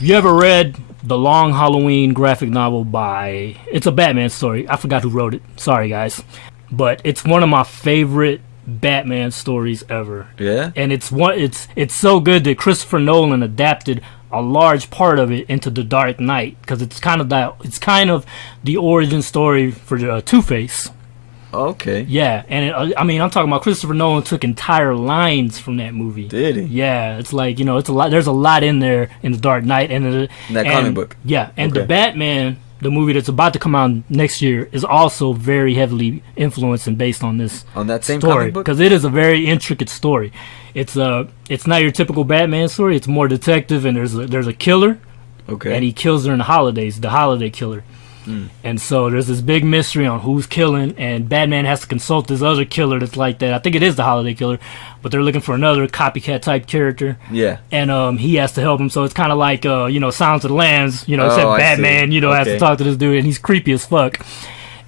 You ever read the Long Halloween graphic novel by? It's a Batman story. I forgot who wrote it. Sorry, guys, but it's one of my favorite Batman stories ever. Yeah. And it's so good that Christopher Nolan adapted a large part of it into The Dark Knight, because it's kind of the origin story for Two-Face. Okay. Yeah, and I mean, I'm talking about Christopher Nolan took entire lines from that movie. Did he? Yeah, it's like, it's a lot. There's a lot in there in The Dark Knight in that comic book. Yeah, and Okay. the Batman, the movie that's about to come out next year, is also very heavily influenced and based on this that same story, comic book, because it is a very intricate story. It's not your typical Batman story. It's more detective, and there's a killer. Okay. And he kills during the holidays, the holiday killer. And so there's this big mystery on who's killing, and Batman has to consult this other killer that's like that. I think it is the holiday killer, but they're looking for another copycat type character. Yeah. And he has to help him, so it's kind of like Silence of the Lambs, except I Batman, see. has to Okay. talk to this dude, and he's creepy as fuck.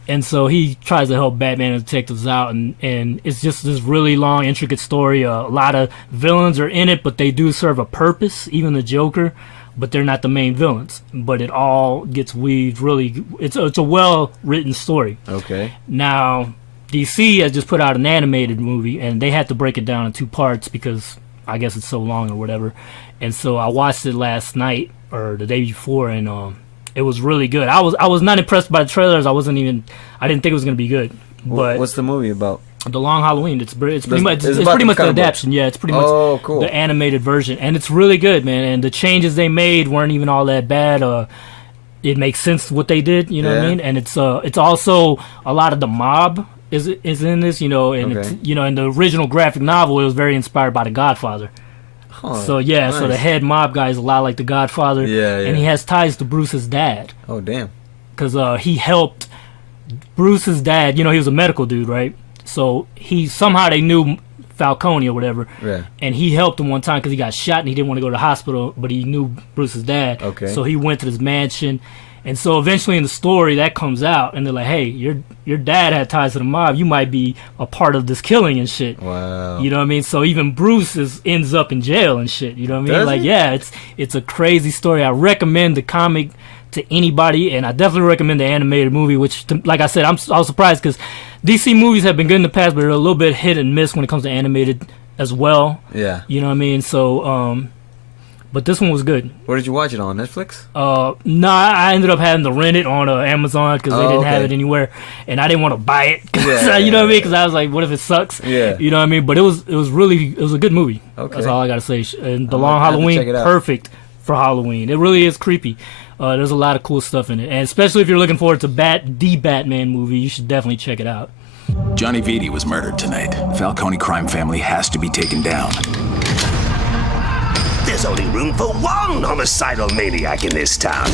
And so he tries to help Batman and detectives out, and it's just this really long, intricate story. A lot of villains are in it, but they do serve a purpose, even the Joker, but they're not the main villains. But it all gets weaved really. It's a well-written story. Okay. Now, DC has just put out an animated movie, and they had to break it down in two parts because I guess it's so long or whatever. And so I watched it last night or the day before, and it was really good. I was not impressed by the trailers. I didn't think it was gonna be good. But what's the movie about? The Long Halloween. It's pretty much it's the adaptation. Yeah, it's pretty much cool. the animated version, and it's really good, man. And the changes they made weren't even all that bad. It makes sense what they did. You know what I mean? And it's also a lot of the mob is in this. And it's, in the original graphic novel, it was very inspired by The Godfather. Huh, so yeah, nice. so the head mob guy is a lot like The Godfather. Yeah. And he has ties to Bruce's dad. Oh damn. Because he helped Bruce's dad. He was a medical dude, right? So they knew Falcone or whatever. Yeah. And he helped him one time because he got shot and he didn't want to go to the hospital, but he knew Bruce's dad. Okay. So he went to this mansion. And so eventually in the story that comes out, and they're like, hey, your dad had ties to the mob. You might be a part of this killing and shit. Wow. You know what I mean? So even Bruce ends up in jail and shit. You know what I mean? Does Like, he? yeah, it's a crazy story. I recommend the comic to anybody, and I definitely recommend the animated movie, which, like I said, I was surprised because DC movies have been good in the past, but they're a little bit hit and miss when it comes to animated as well. Yeah. You know what I mean? So, but this one was good. Where did you watch it on? Netflix? I ended up having to rent it on Amazon because they didn't have it anywhere, and I didn't want to buy it. You know what I mean? Because I was like, what if it sucks? Yeah. You know what I mean? But it was a good movie. Okay. That's all I gotta say. And The I Long might have to Halloween, check it out. perfect for Halloween. It really is creepy. There's a lot of cool stuff in it, and especially if you're looking forward to the Batman movie, you should definitely check it out. Johnny Vitti was murdered tonight. The Falcone crime family has to be taken down. There's only room for one homicidal maniac in this town.